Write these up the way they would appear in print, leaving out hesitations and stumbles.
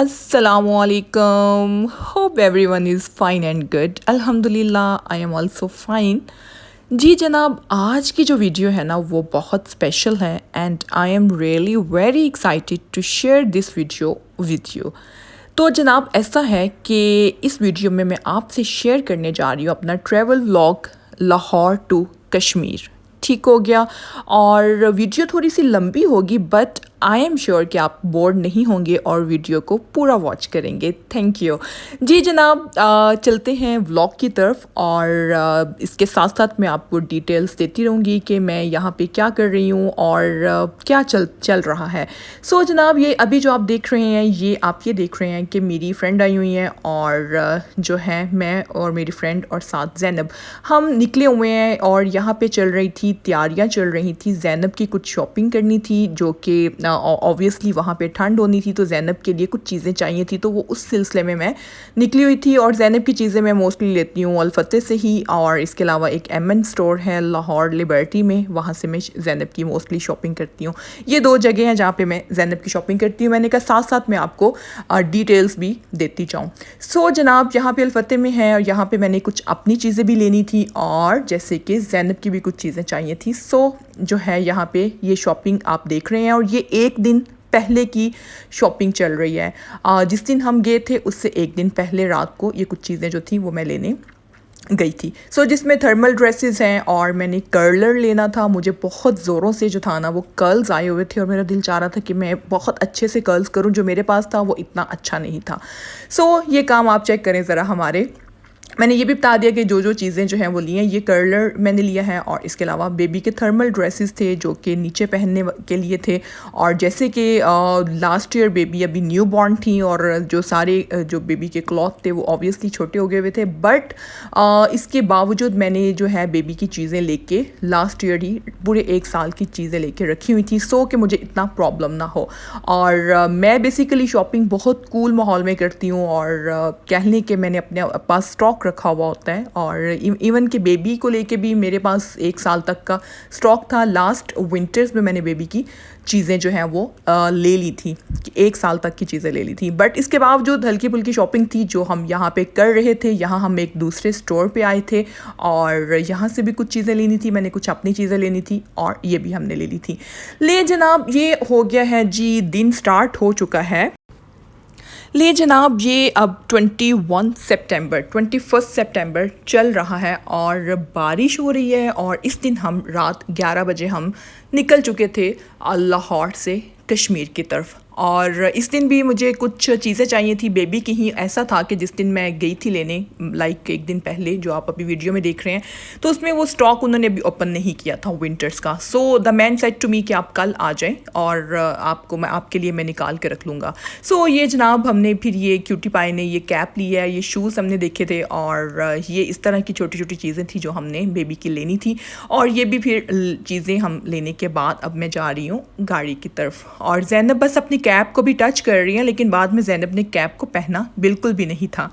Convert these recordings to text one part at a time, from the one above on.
Assalamualaikum. Hope everyone is fine and good. अल्हम्दुलिल्लाह I am also fine. जी जनाब, आज की जो वीडियो है ना वो बहुत स्पेशल है and I am really very excited to share this video with you. तो जनाब ऐसा है कि इस वीडियो में मैं आपसे शेयर करने जा रही हूँ अपना travel vlog Lahore to Kashmir. ठीक हो गया। और वीडियो थोड़ी सी लंबी होगी बट आई एम श्योर कि आप बोर नहीं होंगे और वीडियो को पूरा वॉच करेंगे। Thank you. जी जनाब, चलते हैं व्लॉग की तरफ और इसके साथ साथ मैं आपको डिटेल्स देती रहूँगी कि मैं यहाँ पे क्या कर रही हूँ और क्या चल रहा है। सो जनाब, ये अभी जो आप देख रहे हैं ये देख रहे हैं कि मेरी फ्रेंड आई हुई हैं और जो है मैं और मेरी फ्रेंड और साथ ज़ैनब हम निकले हुए हैं और यहाँ पे चल रही थी तैयारियाँ चल रही थी। ज़ैनब की कुछ शॉपिंग करनी थी जो कि ऑब्वियसली वहाँ पे ठंड होनी थी तो ज़ैनब के लिए कुछ चीज़ें चाहिए थी, तो वो उस सिलसिले में मैं निकली हुई थी। और ज़ैनब की चीज़ें मैं मोस्टली लेती हूँ अल-फतेह से ही, और इसके अलावा एक एमएन स्टोर है लाहौर लिबर्टी में, वहाँ से मैं ज़ैनब की मोस्टली शॉपिंग करती हूँ। ये दो जगह हैं जहाँ पे मैं ज़ैनब की शॉपिंग करती हूँ। मैंने कहा साथ साथ मैं आपको डिटेल्स भी देती जाऊँ। सो जनाब, यहाँ पे अल-फतेह में है और यहाँ पे मैंने कुछ अपनी चीज़ें भी लेनी थी और जैसे कि ज़ैनब की भी कुछ चीज़ें चाहिए थी। सो जो है यहाँ पे ये शॉपिंग आप देख रहे हैं और ये एक दिन पहले की शॉपिंग चल रही है। जिस दिन हम गए थे उससे एक दिन पहले रात को ये कुछ चीज़ें जो थी वो मैं लेने गई थी। सो जिसमें थर्मल ड्रेसेस हैं और मैंने कर्लर लेना था। मुझे बहुत ज़ोरों से जो था ना वो कर्ल्स आए हुए थे और मेरा दिल चाह रहा था कि मैं बहुत अच्छे से कर्ल्स करूं। जो मेरे पास था वो इतना अच्छा नहीं था। सो ये काम आप चेक करें ज़रा हमारे। मैंने ये भी बता दिया कि जो जो चीज़ें जो हैं वो ली हैं। ये कर्लर मैंने लिया है और इसके अलावा बेबी के थर्मल ड्रेसेस थे जो कि नीचे पहनने के लिए थे। और जैसे कि लास्ट ईयर बेबी अभी न्यू बॉर्न थी और जो सारे जो बेबी के क्लॉथ थे वो ऑब्वियसली छोटे हो गए हुए थे, बट इसके बावजूद मैंने जो है बेबी की चीज़ें लेके लास्ट ईयर ही पूरे एक साल की चीज़ें लेके रखी हुई थी सो कि मुझे इतना प्रॉब्लम ना हो। और मैं बेसिकली शॉपिंग बहुत कूल माहौल में करती हूँ और कह लें कि मैंने अपने पास स्टॉक रखा हुआ होता है। और इवन कि बेबी को लेके भी मेरे पास एक साल तक का स्टॉक था। लास्ट विंटर्स में मैंने बेबी की चीज़ें जो हैं वो ले ली थी, कि एक साल तक की चीज़ें ले ली थी। बट इसके बावजूद हल्की फुल्की शॉपिंग थी जो हम यहाँ पे कर रहे थे। यहाँ हम एक दूसरे स्टोर पे आए थे और यहाँ से भी कुछ चीज़ें लेनी थी, मैंने कुछ अपनी चीज़ें लेनी थी और ये भी हमने ले ली थी। ले जनाब, ये हो गया है जी, दिन स्टार्ट हो चुका है। ले जनाब, ये अब 21 सितंबर चल रहा है और बारिश हो रही है। और इस दिन हम रात 11 बजे हम निकल चुके थे लाहौर से कश्मीर की तरफ। और इस दिन भी मुझे कुछ चीज़ें चाहिए थी बेबी की ही। ऐसा था कि जिस दिन मैं गई थी लेने, लाइक एक दिन पहले जो आप अभी वीडियो में देख रहे हैं, तो उसमें वो स्टॉक उन्होंने अभी ओपन नहीं किया था विंटर्स का। So the man said to me कि आप कल आ जाएं और आपके लिए मैं निकाल के रख लूँगा। सो ये जनाब, हमने फिर ये क्यूटी पाई ने ये कैप लिया है, ये शूज़ हमने देखे थे और ये इस तरह की छोटी छोटी चीज़ें थी जो हमने बेबी की लेनी थी। और ये भी फिर चीज़ें हम लेने के बाद अब मैं जा रही हूँ गाड़ी की तरफ। और ज़ैनब बस अपनी कैप को भी टच कर रही हैं, लेकिन बाद में ज़ैनब ने कैप को पहना बिल्कुल भी नहीं था।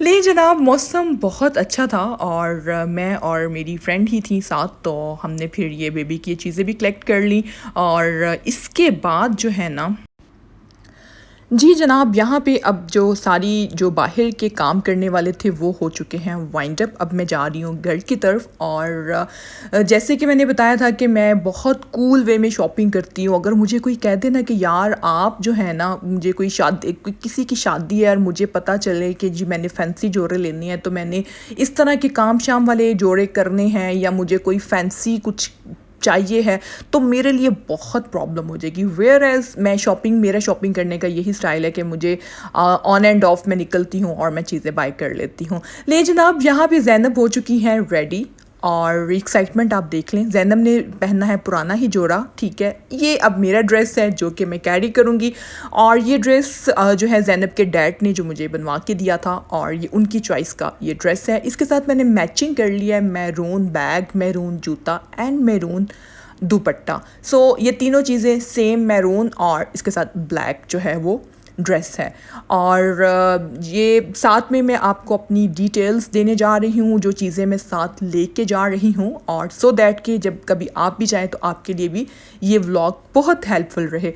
ले जनाब, मौसम बहुत अच्छा था और मैं और मेरी फ्रेंड ही थी साथ, तो हमने फिर ये बेबी की चीज़ें भी कलेक्ट कर ली। और इसके बाद जो है ना, जी जनाब, यहाँ पे अब जो बाहर के काम करने वाले थे वो हो चुके हैं वाइंड अप। अब मैं जा रही हूँ घर की तरफ। और जैसे कि मैंने बताया था कि मैं बहुत कूल वे में शॉपिंग करती हूँ। अगर मुझे कोई कह दे ना कि यार आप जो है ना, मुझे किसी की शादी है और मुझे पता चले कि जी मैंने फैंसी जोड़े लेने हैं, तो मैंने इस तरह के काम शाम वाले जोड़े करने हैं या मुझे कोई फैंसी कुछ चाहिए है, तो मेरे लिए बहुत प्रॉब्लम हो जाएगी। वेयर एज मेरा शॉपिंग करने का यही स्टाइल है कि मुझे ऑन एंड ऑफ में निकलती हूँ और मैं चीज़ें बाय कर लेती हूँ। ले जनाब, यहाँ पे ज़ैनब हो चुकी हैं रेडी और एक्साइटमेंट आप देख लें। ज़ैनब ने पहना है पुराना ही जोड़ा, ठीक है। ये अब मेरा ड्रेस है जो कि मैं कैरी करूँगी। और ये ड्रेस जो है ज़ैनब के डैड ने जो मुझे बनवा के दिया था और ये उनकी चॉइस का ये ड्रेस है। इसके साथ मैंने मैचिंग कर लिया है, मैरून बैग, मैरून जूता एंड मैरून दुपट्टा। सो ये तीनों चीज़ें सेम मैरून और इसके साथ ब्लैक जो है वो ड्रेस है। और ये साथ में मैं आपको अपनी डिटेल्स देने जा रही हूँ, जो चीज़ें मैं साथ लेके जा रही हूँ, और सो दैट कि जब कभी आप भी चाहें तो आपके लिए भी ये व्लॉग बहुत हेल्पफुल रहे।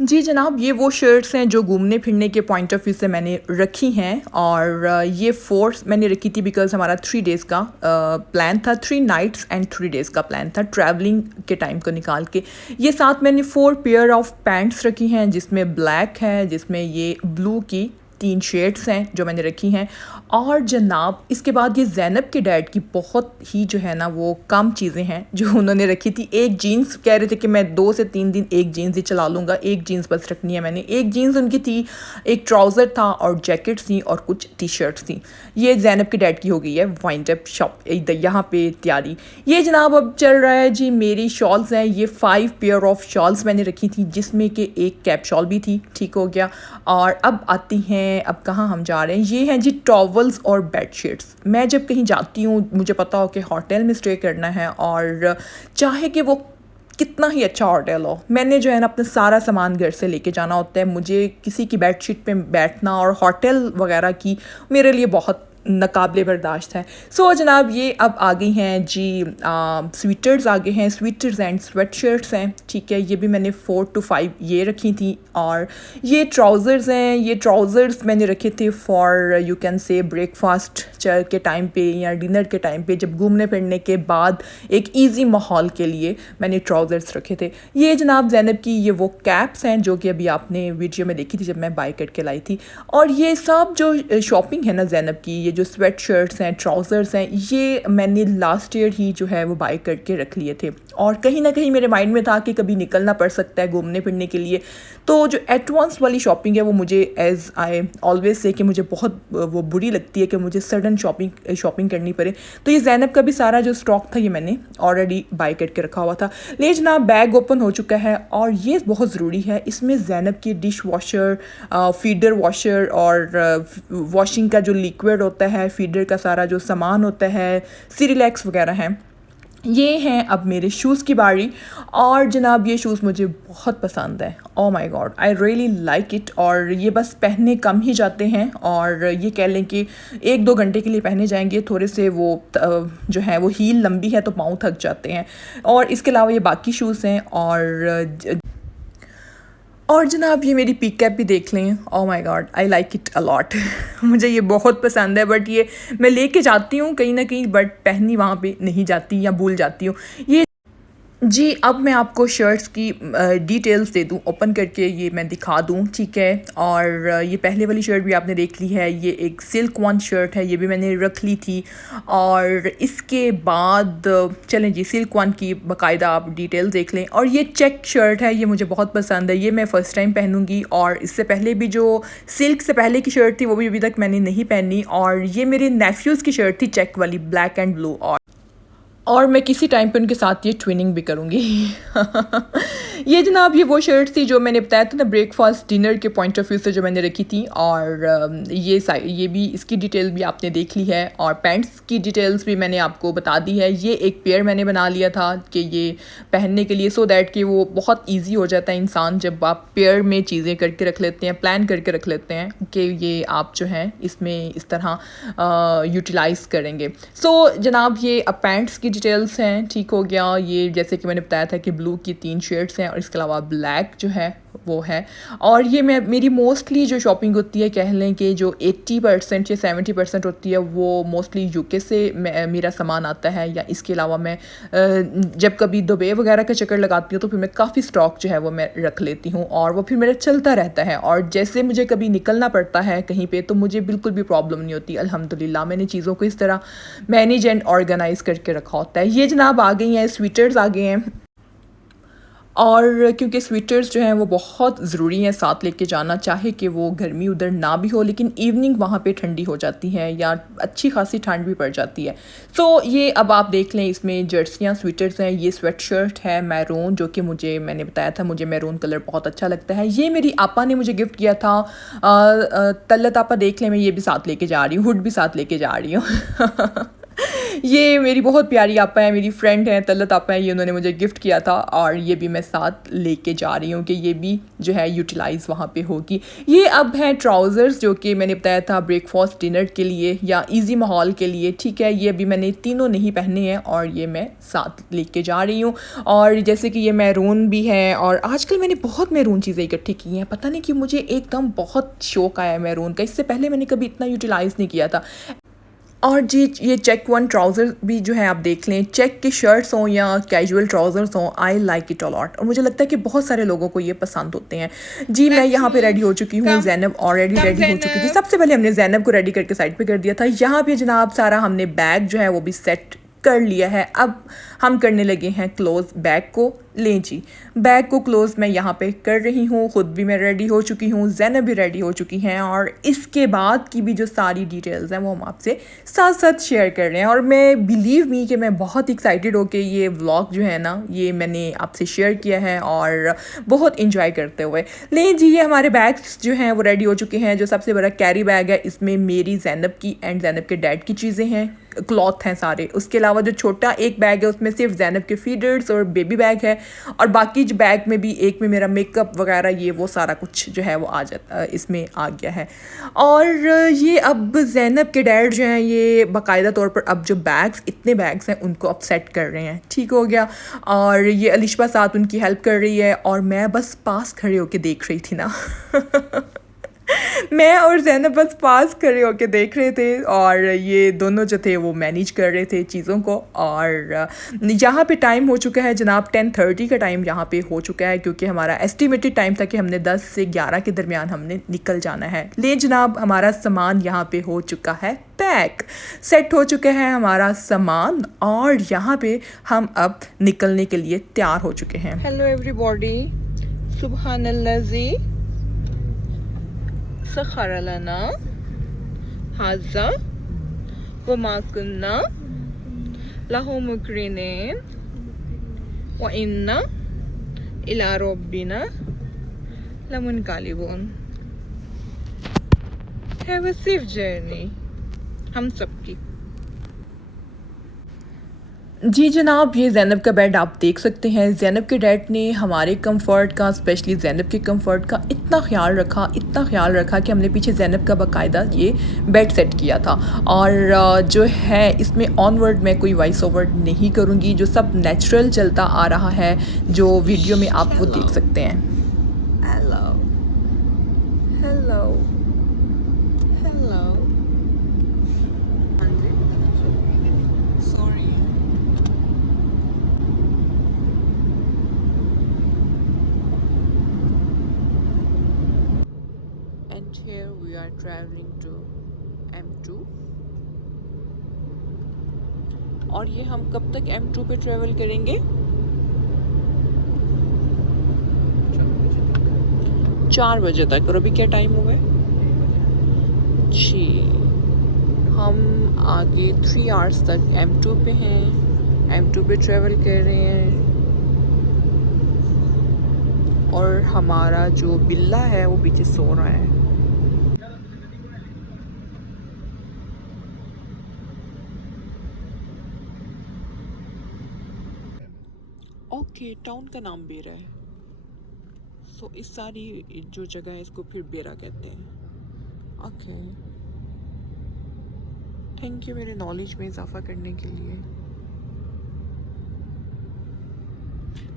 जी जनाब, ये वो शर्ट्स हैं जो घूमने फिरने के पॉइंट ऑफ व्यू से मैंने रखी हैं। और ये 4 मैंने रखी थी बिकॉज़ हमारा 3 डेज़ का प्लान था, 3 नाइट्स एंड 3 डेज़ का प्लान था ट्रैवलिंग के टाइम को निकाल के। ये साथ मैंने 4 पेयर ऑफ पैंट्स रखी हैं, जिसमें ब्लैक है, जिसमें ये ब्लू की 3 शेड्स हैं जो मैंने रखी हैं। और जनाब इसके बाद ये ज़ैनब के डैड की बहुत ही जो है ना वो कम चीज़ें हैं जो उन्होंने रखी थी। एक जीन्स कह रहे थे कि मैं 2 से 3 दिन एक जीन्स ही चला लूँगा, एक जीन्स बस रखनी है मैंने। एक जीन्स उनकी थी, एक ट्राउज़र था और जैकेट्स थी और कुछ टी शर्ट्स थी। ये ज़ैनब के डैड की हो गई है वाइंड अप शॉप यहाँ पे तैयारी। ये जनाब अब चल रहा है जी मेरी शॉल्स हैं। ये 5 पेयर ऑफ शॉल्स मैंने रखी थी, जिसमें कि एक कैप शॉल भी थी, ठीक हो गया। और अब आती हैं, अब कहाँ हम जा रहे हैं, ये हैं जी टॉवल्स और बेडशीट्स। मैं जब कहीं जाती हूँ, मुझे पता हो कि होटल में स्टे करना है, और चाहे कि वो कितना ही अच्छा होटल हो, मैंने जो है ना अपना सारा सामान घर से लेके जाना होता है। मुझे किसी की बेडशीट पे बैठना और होटल वगैरह की मेरे लिए बहुत नाकाबिले बर्दाश्त है। सो जनाब ये अब आ गई हैं जी स्वेटर्स आ गए हैं, स्वेटर्स एंड स्वेट शर्ट्स हैं, ठीक है। ये भी मैंने 4 to 5 ये रखी थी। और ये ट्राउज़र्स हैं, ये ट्राउज़र्स मैंने रखे थे for you can say breakfast के टाइम पे या डिनर के टाइम पे, जब घूमने फिरने के बाद एक ईजी माहौल के लिए मैंने ट्राउज़र्स रखे थे। ये जनाब ज़ैनब की ये वो कैप्स हैं जो कि अभी आपने वीडियो में देखी थी जब मैं बाय करके लाई थी। और ये सब जो शॉपिंग है ना ज़ैनब की, ये जो स्वेट शर्ट्स हैं, ट्राउज़र्स हैं, ये मैंने लास्ट ईयर ही जो है वो बाय करके रख लिए थे। और कहीं ना कहीं मेरे माइंड में था कि कभी निकलना पड़ सकता है घूमने फिरने के लिए, तो जो एडवांस वाली शॉपिंग है वो मुझे एज़ आई ऑलवेज से कि मुझे बहुत वो बुरी लगती है कि मुझे सडन शॉपिंग करनी पड़े। तो ये ज़ैनब का भी सारा जो स्टॉक था ये मैंने ऑलरेडी बाय करके रखा हुआ था। ले जनाब बैग ओपन हो चुका है, और ये बहुत ज़रूरी है, इसमें ज़ैनब की डिश वॉशर, फीडर वॉशर और वॉशिंग का जो लिक्विड होता है, फीडर का सारा जो सामान होता है, सिरिलैक्स वगैरह हैं। ये हैं अब मेरे शूज़ की बारी। और जनाब ये शूज़ मुझे बहुत पसंद है, oh my God I really like it. और ये बस पहनने कम ही जाते हैं, और ये कह लें कि 1-2 घंटे के लिए पहने जाएंगे। थोड़े से वो जो है वो हील लंबी है तो पाँव थक जाते हैं। और इसके अलावा ये बाकी शूज़ हैं। और जनाब ये मेरी पी कैप भी देख लें, oh my God I like it a lot. मुझे ये बहुत पसंद है, बट ये मैं लेके जाती हूँ कहीं ना कहीं, बट पहननी वहाँ पे नहीं जाती या भूल जाती हूँ। ये जी अब मैं आपको शर्ट्स की डिटेल्स दे दूँ, ओपन करके ये मैं दिखा दूँ, ठीक है। और ये पहले वाली शर्ट भी आपने देख ली है, ये एक सिल्क वन शर्ट है, ये भी मैंने रख ली थी। और इसके बाद चलें जी सिल्क वन की बाकायदा आप डिटेल्स देख लें। और ये चेक शर्ट है, ये मुझे बहुत पसंद है, ये मैं फ़र्स्ट टाइम पहनूंगी। और इससे पहले भी जो सिल्क से पहले की शर्ट थी वो भी अभी तक मैंने नहीं पहनी। और ये मेरे नेफ्यूज़ की शर्ट थी चेक वाली, ब्लैक एंड ब्लू। और मैं किसी टाइम पे उनके साथ ये ट्विनिंग भी करूँगी। ये जनाब ये वो शर्ट थी जो मैंने बताया था ना ब्रेकफास्ट डिनर के पॉइंट ऑफ व्यू से जो मैंने रखी थी। और ये भी इसकी डिटेल भी आपने देख ली है, और पैंट्स की डिटेल्स भी मैंने आपको बता दी है। ये एक पेयर मैंने बना लिया था कि ये पहनने के लिए, सो दैट कि वो बहुत ईजी हो जाता है इंसान जब आप पेयर में चीज़ें करके रख लेते हैं, प्लान करके रख लेते हैं कि ये आप जो हैं इसमें इस तरह यूटिलाइज़ करेंगे। सो जनाब ये अब पैंट्स की डिटेल्स हैं, ठीक हो गया। ये जैसे कि मैंने बताया था कि ब्लू की 3 शेड्स हैं, और इसके अलावा ब्लैक जो है वो है। और ये मेरी मोस्टली जो शॉपिंग होती है, कह लें कि जो 80% या 70% होती है वो मोस्टली यूके से मेरा सामान आता है। या इसके अलावा मैं जब कभी दुबई वगैरह का चक्कर लगाती हूँ तो फिर मैं काफ़ी स्टॉक जो है वो मैं रख लेती हूँ, और वो फिर मेरा चलता रहता है। और जैसे मुझे कभी निकलना पड़ता है कहीं पे तो मुझे बिल्कुल भी प्रॉब्लम नहीं होती, अल्हम्दुलिल्लाह। मैंने चीज़ों को इस तरह मैनेज एंड ऑर्गेनाइज़ करके रखा होता है। ये जनाब आ गई हैं स्वेटर्स आ गए हैं। और क्योंकि स्वेटर्स जो हैं वो बहुत ज़रूरी हैं साथ लेके जाना, चाहे कि वो गर्मी उधर ना भी हो, लेकिन इवनिंग वहाँ पे ठंडी हो जाती है या अच्छी खासी ठंड भी पड़ जाती है। सो ये अब आप देख लें, इसमें जर्सियाँ स्वेटर्स हैं। ये स्वेट शर्ट है मैरून, जो कि मैंने बताया था मुझे मैरून कलर बहुत अच्छा लगता है। ये मेरी आपा ने मुझे गिफ्ट किया था, तल्लत आपा देख लें, मैं ये भी साथ लेके जा रही हूँ, हुड भी साथ लेके जा रही हूँ। ये मेरी बहुत प्यारी आपा है, मेरी फ्रेंड है तलत आपा है, ये उन्होंने मुझे गिफ्ट किया था और ये भी मैं साथ लेके जा रही हूँ कि ये भी जो है यूटिलाइज़ वहाँ पे होगी। ये अब हैं ट्राउज़र्स जो कि मैंने बताया था ब्रेकफास्ट डिनर के लिए या इजी माहौल के लिए, ठीक है। ये भी मैंने तीनों नहीं पहने हैं और ये मैं साथ लेके जा रही हूँ। और जैसे कि ये मैरून भी है और आजकल मैंने बहुत मैरून चीज़ें इकट्ठी की हैं, पता नहीं कि मुझे एकदम बहुत शौक आया है मैरून का, इससे पहले मैंने कभी इतना यूटिलाइज़ नहीं किया था। और जी ये चेक वन ट्राउज़र भी जो है आप देख लें, चेक की शर्ट्स हों या कैजुअल ट्राउज़र्स हों, I like it a lot और मुझे लगता है कि बहुत सारे लोगों को ये पसंद होते हैं। जी मैं यहाँ पे रेडी हो चुकी हूँ, ज़ैनब ऑलरेडी रेडी हो चुकी थी। सबसे पहले हमने ज़ैनब को रेडी करके साइड पे कर दिया था। यहाँ पे जनाब सारा हमने बैग जो है वो भी सेट कर लिया है। अब हम करने लगे हैं क्लोज़ बैग को। लें जी, बैग को क्लोज़ मैं यहाँ पे कर रही हूँ, ख़ुद भी मैं रेडी हो चुकी हूँ, ज़ैनब भी रेडी हो चुकी हैं और इसके बाद की भी जो सारी डिटेल्स हैं वो हम आपसे साथ साथ शेयर कर रहे हैं। और मैं बिलीव मी कि मैं बहुत एक्साइटेड हो के ये व्लॉग जो है ना ये मैंने आपसे शेयर किया है और बहुत इंजॉय करते हुए। लें जी, ये हमारे बैग्स जो हैं वो रेडी हो चुके हैं। जो सबसे बड़ा कैरी बैग है इसमें मेरी ज़ैनब की एंड ज़ैनब के डैड की चीज़ें हैं, क्लॉथ हैं सारे। उसके अलावा जो छोटा एक बैग है उसमें सिर्फ ज़ैनब के फीडर्स और बेबी बैग है और बाकी जो बैग में भी एक में मेरा मेकअप वगैरह ये वो सारा कुछ जो है वो आ जाता इसमें आ गया है। और ये अब ज़ैनब के डैड जो हैं ये बाकायदा तौर पर अब जो बैग्स इतने बैग्स हैं उनको अब सेट कर रहे हैं, ठीक हो गया। और ये अलिशबा साथ उनकी हेल्प कर रही है और मैं बस पास खड़े होके देख रही थी ना मैं और ज़ैनब बस पास खड़े होके देख रहे थे और ये दोनों जो थे वो मैनेज कर रहे थे चीज़ों को। और यहाँ पे टाइम हो चुका है जनाब 10:30 का टाइम यहाँ पे हो चुका है क्योंकि हमारा एस्टिमेटेड टाइम था कि हमने 10 से 11 के दरमियान हमने निकल जाना है। ले जनाब हमारा सामान यहाँ पे हो चुका है पैक, सेट हो चुका है हमारा सामान और यहाँ पे हम अब निकलने के लिए तैयार हो चुके हैं। हेलो एवरीबॉडी, सुबहानल्लाह जी सखर लना हाजा व माकुन्ना लहु मुकरिनीन व इन्ना इला रब्बिना लमुनकालिबून। हैव अ सेफ जर्नी हम सबकी। जी जनाब, ये ज़ैनब का बेड आप देख सकते हैं। ज़ैनब के डैड ने हमारे कंफर्ट का, स्पेशली ज़ैनब के कंफर्ट का इतना ख्याल रखा कि हमने पीछे ज़ैनब का बाकायदा ये बेड सेट किया था। और जो है इसमें ऑनवर्ड मैं कोई वॉइस ओवर नहीं करूँगी, जो सब नेचुरल चलता आ रहा है जो वीडियो में आप वो देख सकते हैं। Hello hello hello, sorry. Here we are traveling to M2 और ये हम कब तक M2 पे ट्रेवल करेंगे? 4 बजे तक। और अभी क्या टाइम हुआ है जी? हम आगे 3 आवर्स तक M2 पे हैं, M2 पे ट्रेवल कर रहे हैं और हमारा जो बिल्ला है वो पीछे सो रहा है। ओके, टाउन का नाम बेरा है। सो इस सारी जो जगह है इसको फिर बेरा कहते हैं। ओके, थैंक यू मेरे नॉलेज में इजाफा करने के लिए।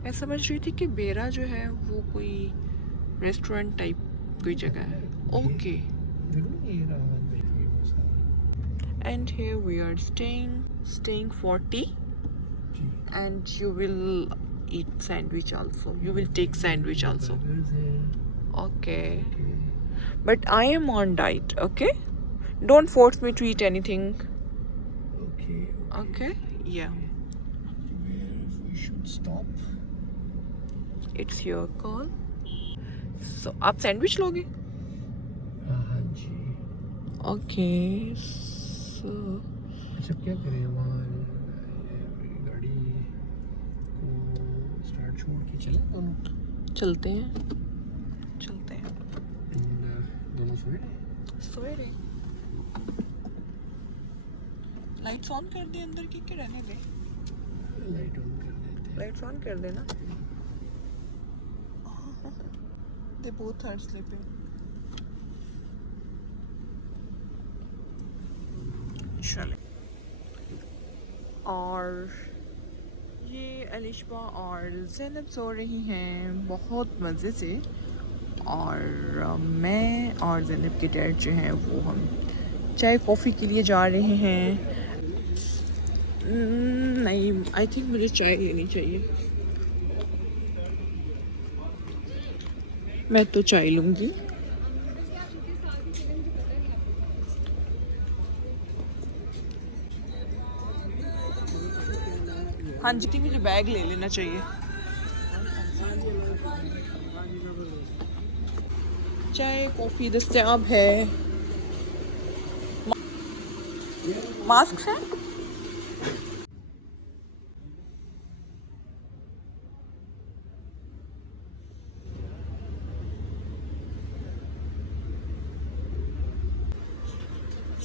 मैं समझ रही थी कि बेरा जो है वो कोई रेस्टोरेंट टाइप कोई जगह है। Okay, and here we are staying 40 and you will eat sandwich also, you will take sandwich also. Okay, but I am on diet. Okay, don't force me to eat anything. Okay, yeah, where we should stop? it's your call. So आप sandwich लोगे? हाँ जी। Okay, so अच्छा क्या करें, वहाँ गाड़ी को start छोड़ के चले दोनों? चलते हैं। दोनों सोए रहे। लाइट्स ऑन कर दे अंदर की के रहने दे? लाइट ऑन कर देते हैं। लाइट्स ऑन कर देना। They both are sleeping. चले। और ये अलिशबा और ज़ैनब सो रही हैं बहुत मज़े से, और मैं और ज़ैनब के डैड जो हैं वो हम चाय कॉफ़ी के लिए जा रहे हैं। नहीं, आई थिंक मुझे चाय लेनी चाहिए। मैं तो चाय लूँगी। हाँ जी, मुझे बैग ले लेना चाहिए। चाय कॉफ़ी दस्तयाब है। मास्क है?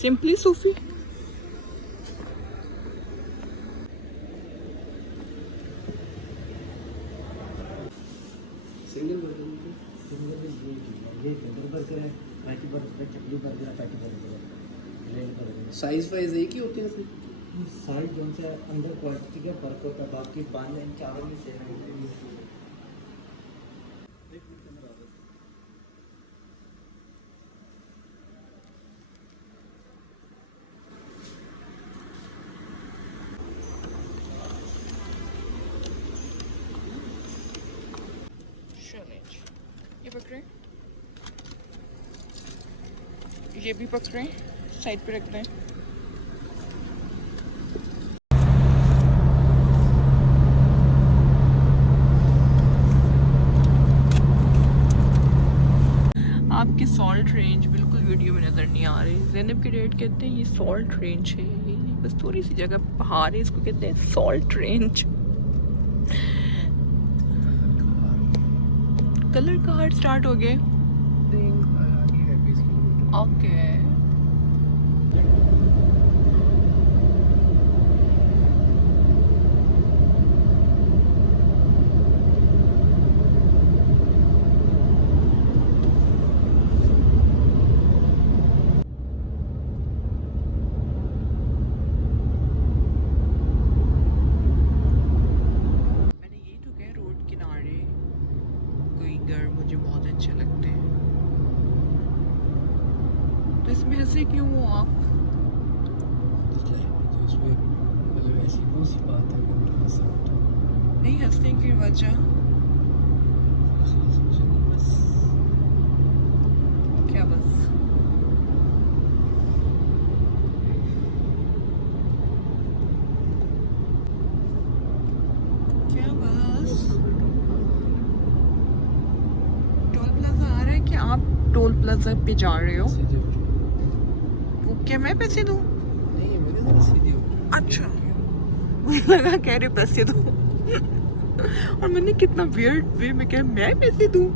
सिंपली सूफी। सिंगल बर्गर में सिंगल में ये डबल बर्गर है, patty burger, chapli burger, patty burger है, रेड बर्गर। साइज वाइज एक ही होती है उसमें? साइज जो से अंदर क्वांटिटी का फर्क होता है, बाकी पान एंड चावल में सेम है। ये पकड़े, ये भी पकड़े, साइड पे रख दें। आपके सॉल्ट रेंज बिल्कुल वीडियो में नज़र नहीं आ रही। ज़ैनब के डैड कहते हैं ये सॉल्ट रेंज है, ये बस थोड़ी सी जगह पहाड़ है, इसको कहते हैं salt range. Colour card start हो गए। ओके। मुझे बहुत अच्छे लगते हैं, तो इसमें हंसे क्यों हो आप? तो इसमें मतलब ऐसी कौन सी बात है कि मैं हंसा हूं? नहीं हंसने की वजह बस क्या? बस क्या? बस टोल प्लाजा आ रहा है क्या? आप टोल प्लाजा पे जा रहे हो? क्या मैं पैसे दूं? नहीं, मेरे जरा सीधी हो जाओ। अच्छा, मुझे लगा कह रहे पैसे दो। और मैंने कितना वियर्ड वे में कहा मैं पैसे दूं।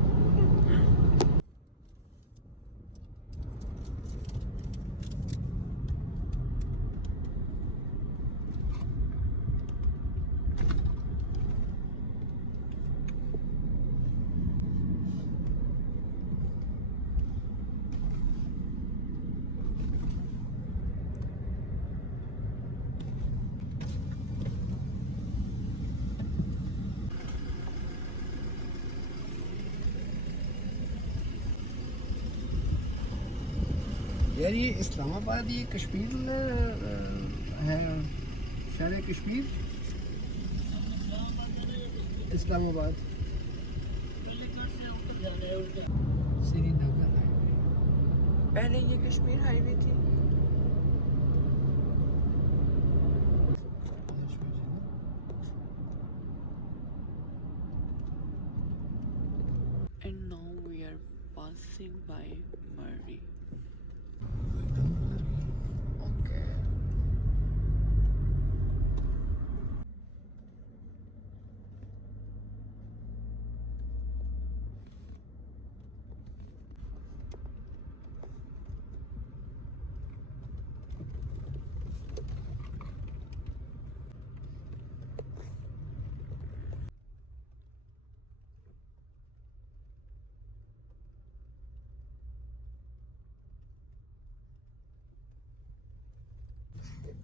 यार ये इस्लामाबाद, ये कश्मीर है, शहर कश्मीर, इस्लामाबाद श्रीनगर हाईवे। पहले ये कश्मीर हाईवे थी। And now we are passing by Murray. Okay.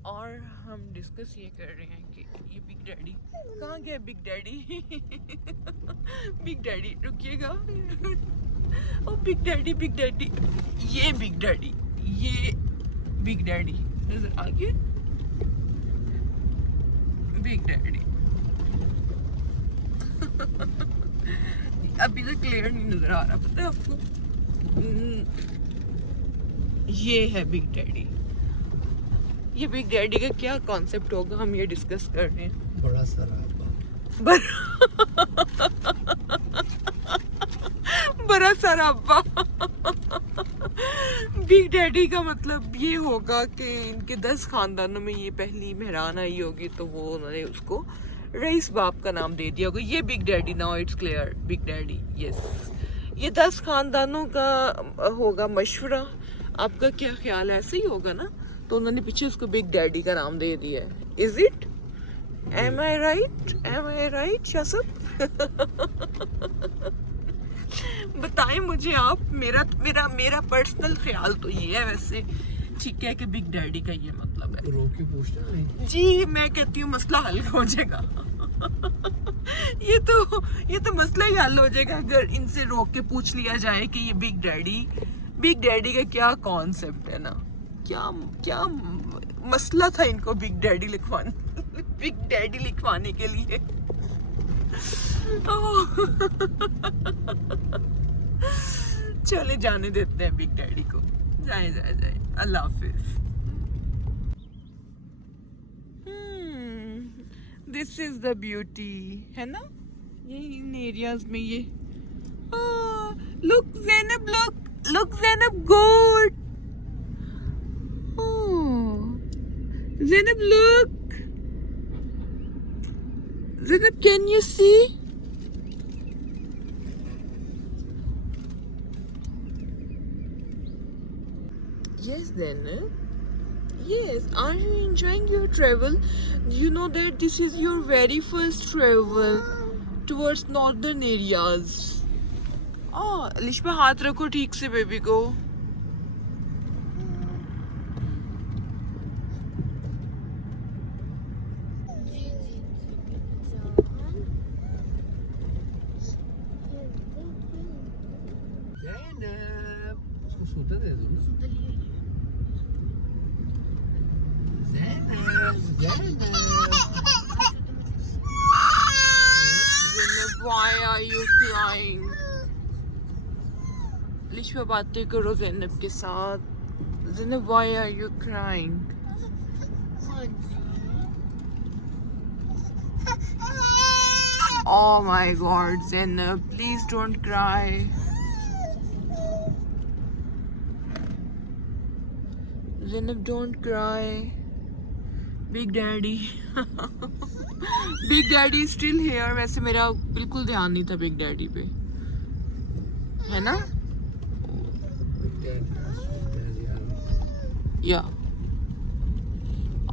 और हम डिस्कस ये कर रहे हैं कि ये बिग डैडी कहाँ गया। बिग डैडी बिग डैडी रुकिएगा। ओ बिग डैडी, बिग डैडी, ये बिग डैडी, ये बिग डैडी नजर आ गया। बिग डैडी अभी तक क्लियर नहीं नजर आ रहा, पता है आपको। ये है बिग डैडी। ये बिग डैडी का क्या कॉन्सेप्ट होगा, हम ये डिस्कस कर रहे हैं। बड़ा सारा बड़ा सारा अब्बा। बिग डैडी का मतलब ये होगा कि इनके 10 खानदानों में ये पहली मेहरान आई होगी, तो वो उन्होंने उसको रईस बाप का नाम दे दिया होगा। ये big daddy, now it's clear, big daddy, yes. ये 10 खानदानों का होगा मशवरा। आपका क्या ख्याल है, ऐसे ही होगा ना? तो उन्होंने पीछे उसको बिग डैडी का नाम दे दिया है। Is it? Am I right? Am I right शसब? बताएं मुझे आप। मेरा मेरा मेरा पर्सनल ख्याल तो ये है वैसे, ठीक है, कि बिग डैडी का ये मतलब है। रोक के पूछना नहीं जी, मैं कहती हूँ मसला हल हो जाएगा। ये तो मसला ही हल हो जाएगा अगर इनसे रोक के पूछ लिया जाए कि ये बिग डैडी का क्या कॉन्सेप्ट है ना। क्या मसला था इनको बिग डैडी लिखवाने के लिए। चले जाने देते हैं बिग डैडी को। जाए अल्लाह हाफिज। दिस इज द ब्यूटी, है ना? ये इन एरियाज में ये look Zainab, look Zainab, good. Zainab, look. Zainab, can you see? Yes, Zainab. Yes. Are you enjoying your travel? You know that this is your very first travel towards northern areas. Oh, लिश्बा हाथ रखो ठीक से baby को। सूता दे दो। Why are you crying? लिश्बा बातें करो ज़ैनब के साथ। Zainab, why are you crying? Oh my God, Zainab, please don't cry. Zainab, don't cry. Big Daddy. Big Daddy is still here. वैसे मेरा बिल्कुल ध्यान नहीं था Big Daddy पे, है ना? या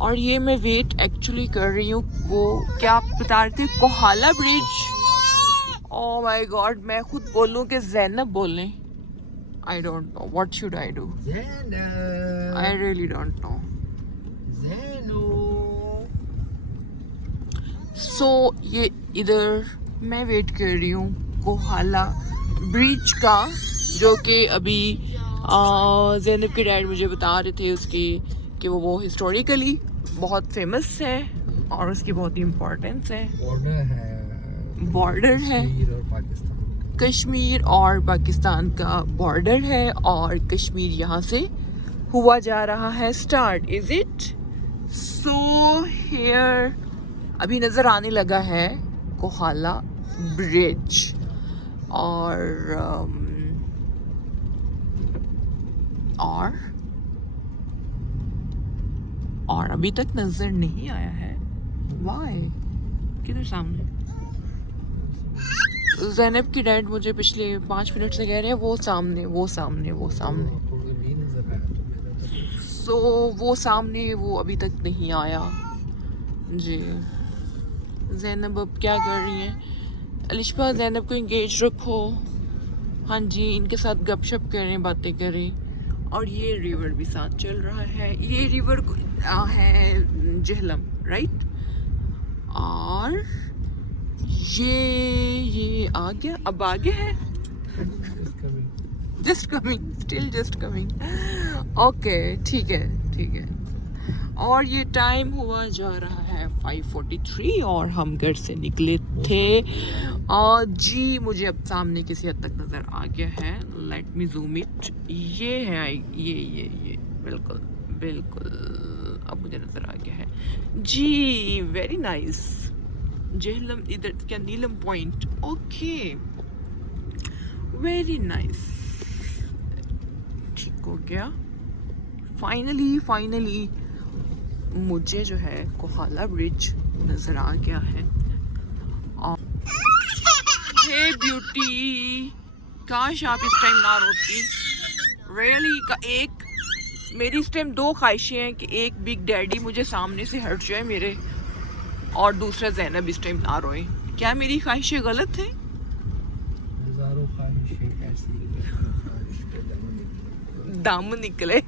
और ये मैं वेट एक्चुअली कर रही हूँ। वो क्या आप बता रहे थे, Kohala bridge. Oh my God, मैं खुद बोलूँ कि ज़ैनब बोलें। I don't know. What should I do? Zainab. I really don't know. Zainab. So ये इधर मैं वेट कर रही हूँ कोहाला ब्रिज का, जो कि अभी ज़ैनब के डैड मुझे बता रहे थे उसकी कि वो हिस्टोरिकली बहुत फेमस है और उसकी बहुत ही इम्पोर्टेंस है। बॉर्डर है कश्मीर और पाकिस्तान का बॉर्डर है, और कश्मीर यहाँ से हुआ जा रहा है start. Is it? So here अभी नज़र आने लगा है कोहाला ब्रिज, और अभी तक नज़र नहीं आया है। वाई? किधर सामने? ज़ैनब की डैड मुझे पिछले 5 मिनट से कह रहे हैं वो सामने। सो वो सामने, वो अभी तक नहीं आया जी। ज़ैनब अब क्या कर रही हैं? अलिशबा, ज़ैनब को इंगेज रखो। हाँ जी, इनके साथ गपशप करें, बातें करें। और ये रिवर भी साथ चल रहा है। ये रिवर है झेलम, राइट। और ये आगे, अब आगे है, just coming, still just coming. Okay, ठीक है, ठीक है। और ये टाइम हुआ जा रहा है 5:43 और हम घर से निकले थे। और जी मुझे अब सामने किसी हद तक नज़र आ गया है। Let me zoom it. ये है, ये बिल्कुल बिल्कुल अब मुझे नज़र आ गया है जी। Very nice. झेलम, इधर क्या नीलम पॉइंट। ओके, वेरी नाइस, ठीक हो गया। फाइनली मुझे जो है कोहाला ब्रिज नजर आ गया है। और हे ब्यूटी, काश आप इस टाइम ना रोती। रियली का एक मेरी इस टाइम दो ख्वाहिशें हैं कि एक बिग डैडी मुझे सामने से हट जाए मेरे, और दूसरा ज़ैनब इस टाइम ना रोए। क्या मेरी ख्वाहिशें गलत हैं? हजारों ख्वाहिशें ऐसी दम निकले,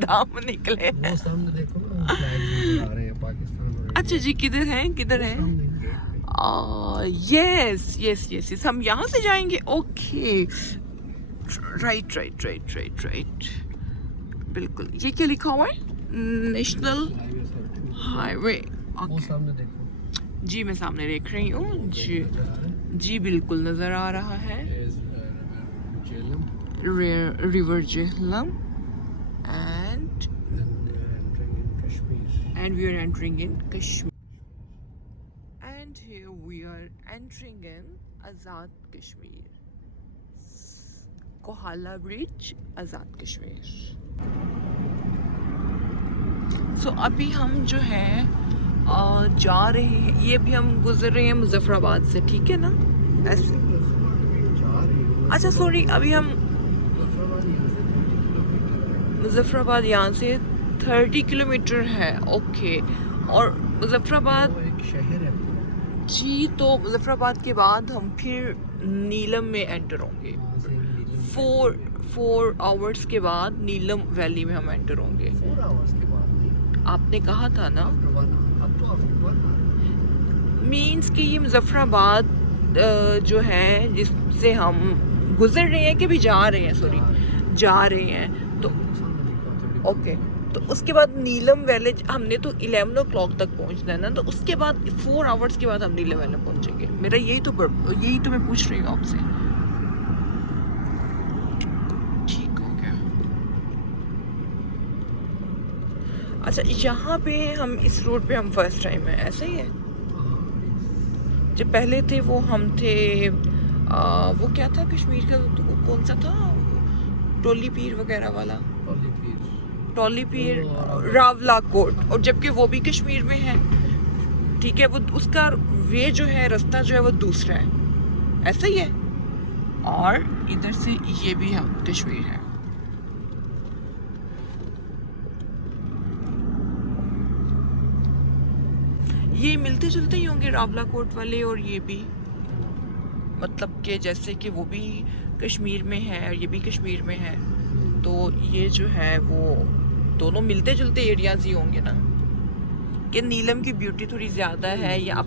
दम निकले। वो सामने देखो ना, फ्लैग आ रहे हैं पाकिस्तान और अच्छा जी, किधर है, किधर है? यस यस यस यस, हम यहाँ से जाएंगे। ओके, राइट, बिल्कुल। ये क्या लिखा हुआ है? National highway. वो सामने देखो जी, मैं सामने देख रही हूँ जी। जी बिल्कुल नज़र आ रहा है। River Jhelum and we are entering in Kashmir, and here we are entering in Azad Kashmir, Kohala Bridge, Azad Kashmir. So अभी हम जो है जा रहे हैं, ये भी हम गुजर रहे हैं मुजफ्फराबाद से, ठीक है ना? ऐसे। अच्छा सॉरी, अभी हम मुजफ्फराबाद यहाँ से 30 किलोमीटर है। ओके, और मुजफ्फराबाद एक शहर है जी, तो मुजफ्फराबाद के बाद हम फिर नीलम में एंटर होंगे। 4 आवर्स के बाद नीलम वैली में हम एंटर होंगे। 4 आवर्स के बाद नहीं, आपने कहा था ना, अब तो मीन्स कि ये मुजफ्फराबाद जो है जिससे हम गुजर रहे हैं कि भी जा रहे हैं, सॉरी जा रहे हैं, तो ओके। तो उसके बाद नीलम वैली हमने तो 11 o'clock तक पहुंचना है ना, तो उसके बाद 4 आवर्स के बाद हम नीलम वैली पहुंचेंगे। मेरा यही तो मैं पूछ रही हूँ आपसे। ठीक हो गया। अच्छा, यहाँ पे हम इस रोड पे हम फर्स्ट टाइम है, ऐसा ही है? जब पहले थे वो हम थे वो क्या था कश्मीर का, तो कौन सा था, टोली पीर वगैरह वाला, टोली पीर, रावला कोट, और जबकि वो भी कश्मीर में है, ठीक है। वो उसका वे जो है, रास्ता जो है वो दूसरा है, ऐसा ही है। और इधर से ये भी हम कश्मीर है। ये मिलते जुलते ही होंगे रावला कोट वाले और ये भी, मतलब कि जैसे कि वो भी कश्मीर में है और ये भी कश्मीर में है, तो ये जो है वो दोनों मिलते जुलते एरियाज ही होंगे ना। कि नीलम की ब्यूटी थोड़ी ज़्यादा है या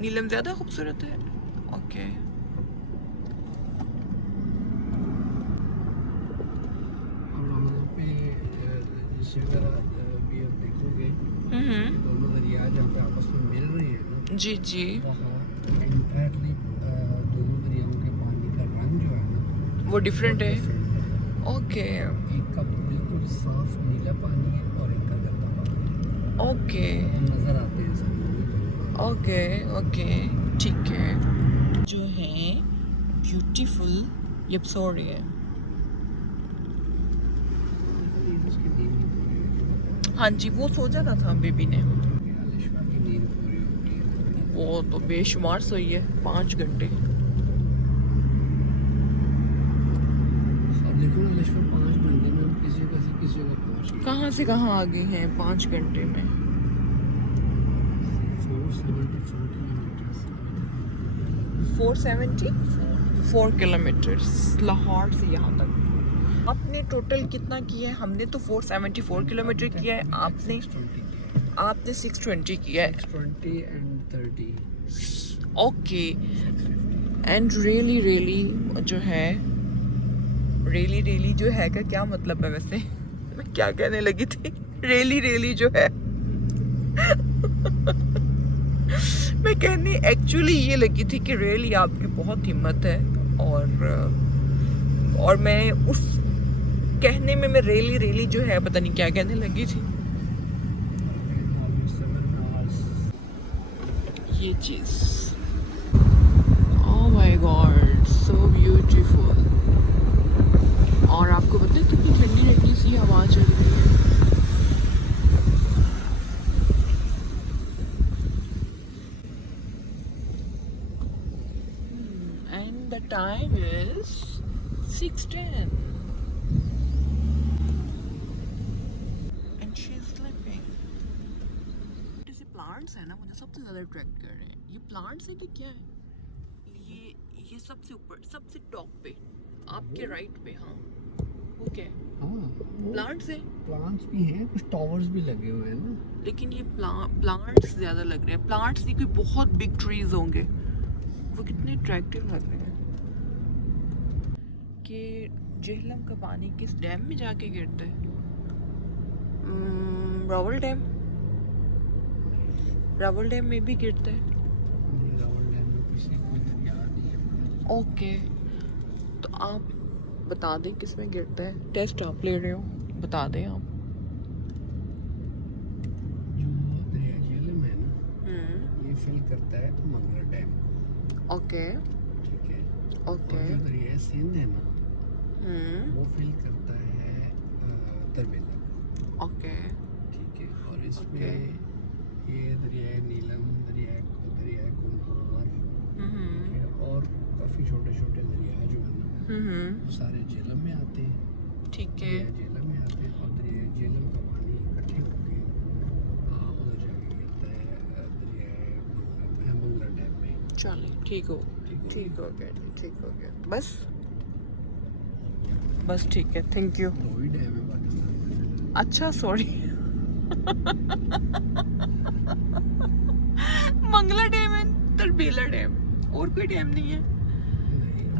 नीलम ज़्यादा खूबसूरत है? ओके, दोनों दरिया जहाँ पे आपस में मिल रहे हैं ना, जी जी, इंटरली दोनों दरियाओं के पानी का रंग जो है ना वो डिफरेंट है। different है। ओके एक का बिल्कुल साफ नीला पानी है और एक का गंदा पानी है, ओके नजर आते हैं सामने। ओके ओके, ठीक है। जो है ब्यूटीफुल, ये सो रही है। उसकी नींद नहीं पूरी हुई थी। हाँ जी, वो सो जाना था बेबी ने, अलिशा की नींद पूरी हो गई है। वो तो बेशुमार सोई है, 5 घंटे। अब देखो ना अलिशा, 5 घंटे में हम किसी जगह से किसी जगह पहुंच गए। कहाँ से कहाँ आ गई हैं 5 घंटे में? 474 किलोमीटर्स लाहौर से यहाँ तक। आपने टोटल कितना किया है? हमने तो 474 किलोमीटर किया है, आपने 620 किया है। 620 and 30 ओके। एंड रियली जो है, रियली जो है का क्या मतलब है वैसे? मैं क्या कहने लगी थी? रियली जो है मैं कहने एक्चुअली ये लगी थी कि रियली आपकी बहुत हिम्मत है, और मैं उस कहने में मैं रियली जो है पता नहीं क्या कहने लगी थी। ये चीज, oh my God, so beautiful. और आपको पता है कितनी ठंडी ठंडी सी हवा चल रही है। And the time is 6:10 and she is sleeping. जैसे प्लांट्स है ना, मुझे सबसे ज्यादा अट्रैक्ट कर रहे हैं। ये प्लांट्स है कि क्या है? ये सबसे ऊपर, सबसे टॉप पे, आपके राइट पे। हाँ, वो क्या है? हाँ, प्लांट्स है। प्लांट्स भी हैं, कुछ टावर्स भी लगे हुए हैं ना। लेकिन ये प्लांट्स ज्यादा लग रहे हैं। प्लांट्स नहीं, कोई बहुत बिग ट्रीज होंगे। वो कितने अट्रैक्टिव लग रहे हैं। कि झेलम का पानी किस डैम में जाके गिरता है? रावल डैम। रावल डैम में भी गिरता है। रावल डैम में किसी को याद नहीं है। ओके, तो आप बता दें किस में गिरता है। टेस्ट आप ले रहे हो, बता दें आप। जो दरिया झेलम है ना, ये फिल करता है मंगला डैम। ओके ठीक है। ओके। और जो दरिया सिंध है ना, वो फिल करता है तरबेला। ओके ठीक है। और इसमें ये दरिया नीलम, दरिया कुनहार, ठीक है, और काफ़ी छोटे छोटे दरिया जो है ना, वो सारे झेलम में आते हैं। ठीक है। झेलम में आते हैं और दरिया झेलम का पानी इकट्ठे होके उधर जाके गिरता है दरिया मंगला डैम में। चलिए, ठीक हो गया। बस ठीक है, थैंक यू। दो ही डैम है पाकिस्तान में। अच्छा, सॉरी। मंगला डैम है, तरबेला डैम, और कोई डैम नहीं है।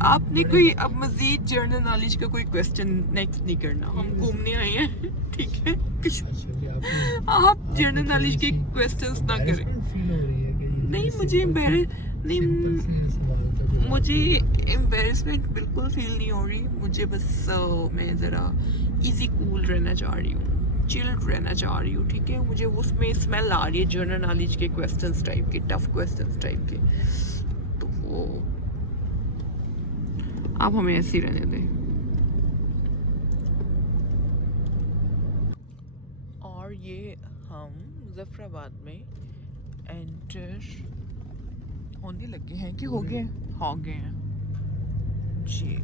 आपने कोई अब मजीद जनरल नॉलेज का कोई क्वेश्चन नेक्स्ट नहीं करना, हम घूमने आए हैं। ठीक है, आप जनरल नॉलेज के क्वेश्चंस ना करें। नहीं, मुझे एम्बेरसमेंट बिल्कुल फील नहीं हो रही। मुझे बस मैं ज़रा इजी कूल रहना चाह रही हूँ, चिल्ड रहना चाह रही हूँ। ठीक है, मुझे उसमें स्मेल आ रही है जनरल नॉलेज के क्वेश्चंस टाइप के, टफ क्वेश्चंस टाइप के, तो वो आप हमें ऐसे ही रहने दें। और ये हम मुजफ्फराबाद में एंटर होने लगे हैं कि हो गए हैं जी।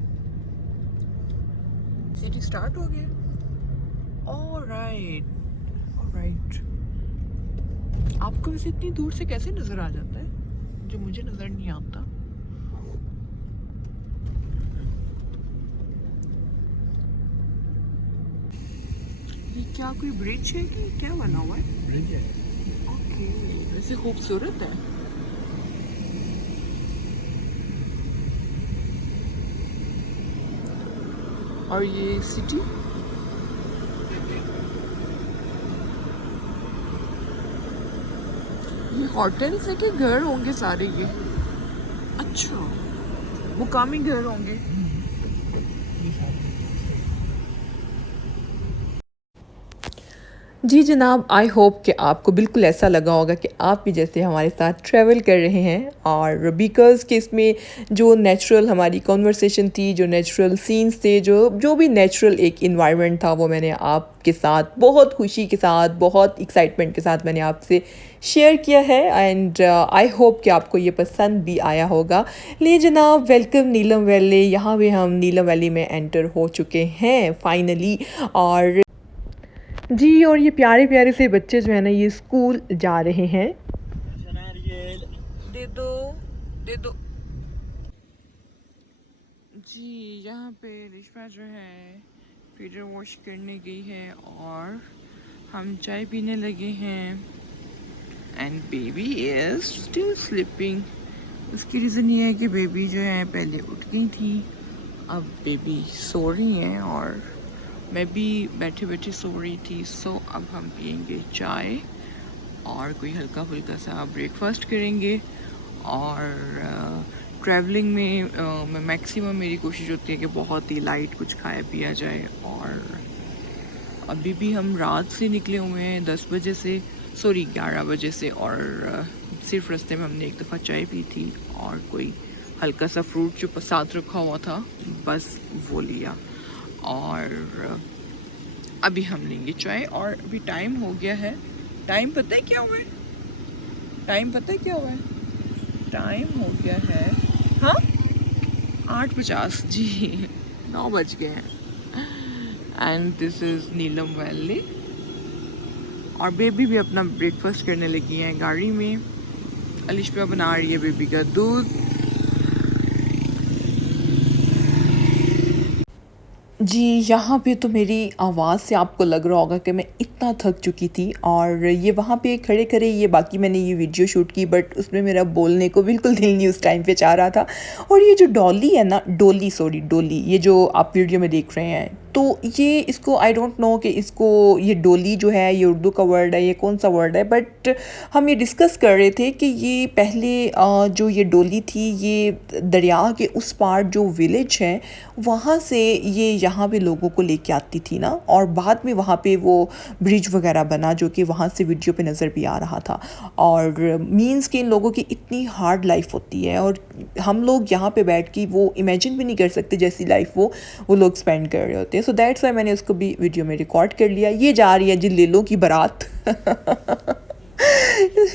सिटी स्टार्ट हो गया। ऑलराइट। आपको वैसे इतनी दूर से कैसे नजर आ जाता है जो मुझे नजर नहीं आता? ये क्या कोई ब्रिज है कि क्या बना हुआ है? ब्रिज है। ओके, वैसे खूबसूरत है। और ये सिटी, ये होटल्स है कि घर होंगे सारे ये? अच्छा, मुकामी घर होंगे। जी जनाब, आई होप कि आपको बिल्कुल ऐसा लगा होगा कि आप भी जैसे हमारे साथ ट्रैवल कर रहे हैं। और बिकॉज़ कि इसमें जो नेचुरल हमारी कॉन्वर्सेशन थी, जो नेचुरल सीन्स थे, जो भी नेचुरल एक इन्वायरमेंट था, वो मैंने आपके साथ बहुत खुशी के साथ, बहुत एक्साइटमेंट के साथ मैंने आपसे शेयर किया है। एंड आई होप कि आपको ये पसंद भी आया होगा। ले जनाब, वेलकम नीलम वैली। यहाँ पे हम नीलम वैली में एंटर हो चुके हैं फाइनली। और जी, और ये प्यारे प्यारे से बच्चे जो है ना, ये स्कूल जा रहे हैं। दे दो जी। यहाँ पे रिश्वा जो है फीडर वॉश करने गई है और हम चाय पीने लगे हैं। And baby is still sleeping. उसकी रीज़न ये है कि बेबी जो है पहले उठ गई थी, अब बेबी सो रही हैं और मैं भी बैठे बैठे सो रही थी। सो अब हम पियेंगे चाय और कोई हल्का फुल्का सा ब्रेकफास्ट करेंगे। और ट्रैवलिंग में मैक्सिमम मेरी कोशिश होती है कि बहुत ही लाइट कुछ खाया पिया जाए। और अभी भी हम रात से निकले हुए हैं 10 बजे से, सॉरी 11 बजे से। और सिर्फ रास्ते में हमने एक दफ़ा चाय पी थी और कोई हल्का सा फ्रूट जो साथ रखा हुआ था बस वो लिया। और अभी हम लेंगे चाय और अभी टाइम हो गया है। टाइम पता है क्या हुआ है? टाइम पता है क्या हुआ है? टाइम हो गया है, हाँ 8:50 जी, 9 बज गए हैं। And this is Neelam valley और बेबी भी अपना ब्रेकफास्ट करने लगी हैं गाड़ी में। अलिशा बना रही है बेबी का दूध। जी, यहाँ पे तो मेरी आवाज़ से आपको लग रहा होगा कि मैं इतना थक चुकी थी। और ये वहाँ पे खड़े खड़े ये बाकी मैंने ये वीडियो शूट की, बट उसमें मेरा बोलने को बिल्कुल दिल नहीं उस टाइम पे चाह रहा था। और ये जो डॉली है ना, डोली, ये जो आप वीडियो में देख रहे हैं, तो ये इसको आई डोंट नो कि इसको ये डोली जो है ये उर्दू का वर्ड है, ये कौन सा वर्ड है, बट हम ये डिस्कस कर रहे थे कि ये पहले जो ये डोली थी ये दरिया के उस पार जो विलेज है वहाँ से ये यहाँ पे लोगों को लेके आती थी ना। और बाद में वहाँ पे वो ब्रिज वगैरह बना जो कि वहाँ से वीडियो पे नज़र भी आ रहा था। और मीन्स कि इन लोगों की इतनी हार्ड लाइफ होती है और हम लोग यहाँ पे बैठ के वो इमेजिन भी नहीं कर सकते जैसी लाइफ वो लोग स्पेंड कर रहे होते हैं। सो दैट्स वाई मैंने उसको भी वीडियो में रिकॉर्ड कर लिया। ये जा रही है जी लेलो की बारात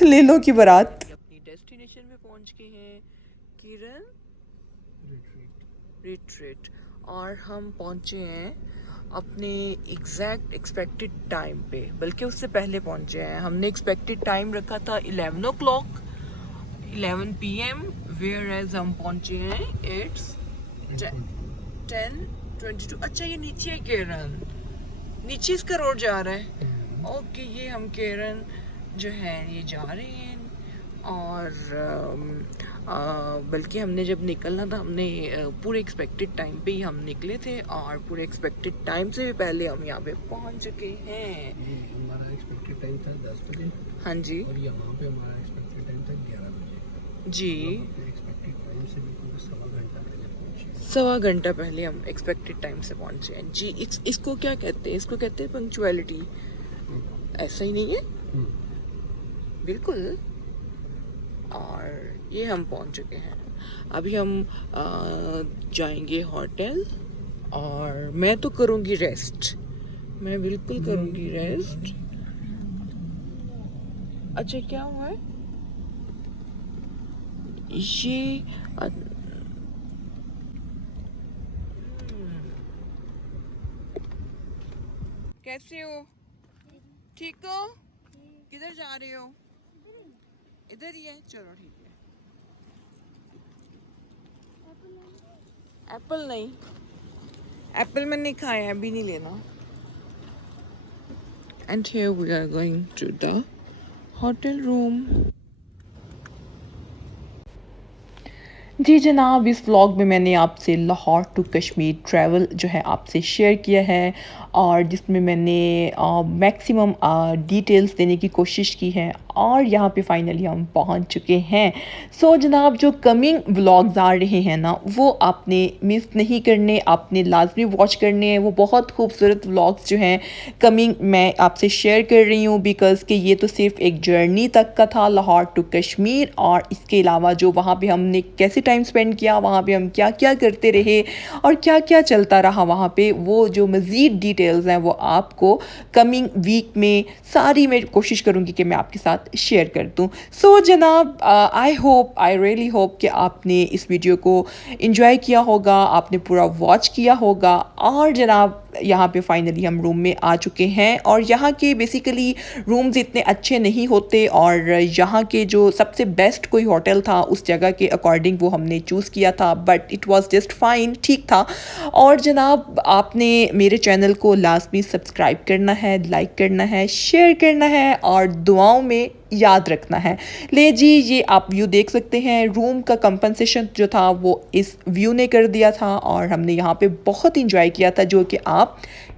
लेलो की बारात। अपनी डेस्टिनेशन पे पहुंच गए हैं, किरण रिट्रीट। और हम पहुंचे हैं अपने एग्जैक्ट एक्सपेक्टेड टाइम पे, बल्कि उससे पहले पहुंचे हैं। हमने एक्सपेक्टेड टाइम रखा था 11 o'clock 11 PM, वेयर एज हम पहुंचे हैं इट्स 10:22। अच्छा ये नीचे है केरन, नीचे इसका रोड जा रहा है। ओके, ये हम केरन जो है ये जा रहे हैं। और बल्कि हमने जब निकलना था हमने पूरे एक्सपेक्टेड टाइम पे ही हम निकले थे और पूरे एक्सपेक्टेड टाइम से भी पहले हम यहाँ पे पहुँच चुके हैं। हमारा एक्सपेक्टेड टाइम था 10 बजे। हाँ जी। और यहाँ पे हमारा एक्सपेक्टेड टाइम था 11 बजे जी। एक्सपेक्टेड टाइम से भी सवा घंटा पहले पहुँचे। सवा घंटा पहले हम एक्सपेक्टेड टाइम से पहुँचे हैं जी। इसको क्या कहते हैं? इसको कहते हैं पंक्चुअलिटी। ऐसा ही नहीं है? बिल्कुल। और ये हम पहुंच चुके हैं। अभी हम जाएंगे होटल और मैं तो करूँगी रेस्ट, मैं बिल्कुल करूँगी रेस्ट। अच्छा क्या हुआ है ये? कैसे हो? ठीक हो? किधर जा रहे हो? इधर ही है, चलो ठीक है। एप्पल नहीं, एप्पल मैंने खाया है, अभी नहीं लेना। And here we are going to the hotel room. जी जनाब, इस व्लॉग में मैंने आपसे लाहौर टू कश्मीर ट्रैवल जो है आपसे शेयर किया है और जिसमें मैंने मैक्सिमम डिटेल्स देने की कोशिश की है और यहाँ पे फाइनली हम पहुँच चुके हैं। सो जनाब, जो कमिंग व्लॉग्स आ रहे हैं ना वो आपने मिस नहीं करने, आपने लाजमी वॉच करने हैं। वो बहुत खूबसूरत व्लॉग्स जो हैं कमिंग मैं आपसे शेयर कर रही हूँ, बिकॉज़ कि ये तो सिर्फ एक जर्नी तक का था लाहौर टू कश्मीर। और इसके अलावा जो वहाँ पे हमने कैसे टाइम स्पेंड किया, वहाँ पे हम क्या क्या करते रहे और क्या क्या चलता रहा वहाँ पे, वो जो मज़ीद डिटेल्स हैं वो आपको कमिंग वीक में सारी मैं कोशिश करूँगी कि मैं आपके साथ शेयर कर दूँ। सो जनाब, आई रियली होप कि आपने इस वीडियो को एंजॉय किया होगा, आपने पूरा वॉच किया होगा। और जनाब यहाँ पे फाइनली हम रूम में आ चुके हैं और यहाँ के बेसिकली रूम्स इतने अच्छे नहीं होते और यहाँ के जो सबसे बेस्ट कोई होटल था उस जगह के अकॉर्डिंग वो हमने चूज़ किया था, but it was just fine, ठीक था। और जनाब आपने मेरे चैनल को लाजमी सब्सक्राइब करना है, लाइक करना है, शेयर करना है और दुआओं में याद रखना है। ले जी, ये आप व्यू देख सकते हैं। रूम का कंपनसेशन जो था वो इस व्यू ने कर दिया था और हमने यहाँ पे बहुत इंजॉय किया था, जो कि आप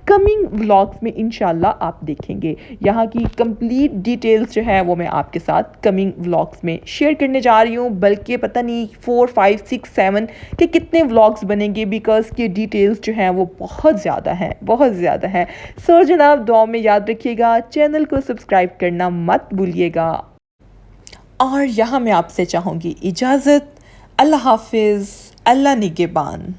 कमिंग व्लॉग्स में इंशाल्लाह आप देखेंगे। यहाँ की कंप्लीट डिटेल्स जो है वो मैं आपके साथ कमिंग व्लॉग्स में शेयर करने जा रही हूँ, बल्कि पता नहीं 4, 5, 6, 7 के कितने व्लॉग्स बनेंगे, बिकॉज के डिटेल्स जो हैं वो बहुत ज़्यादा हैं, बहुत ज़्यादा हैं। सो जनाब दुआ में याद रखिएगा, चैनल को सब्सक्राइब करना मत भूलिएगा और यहाँ मैं आपसे चाहूँगी इजाज़त। अल्लाह हाफिज़, अल्लाह निगहबान।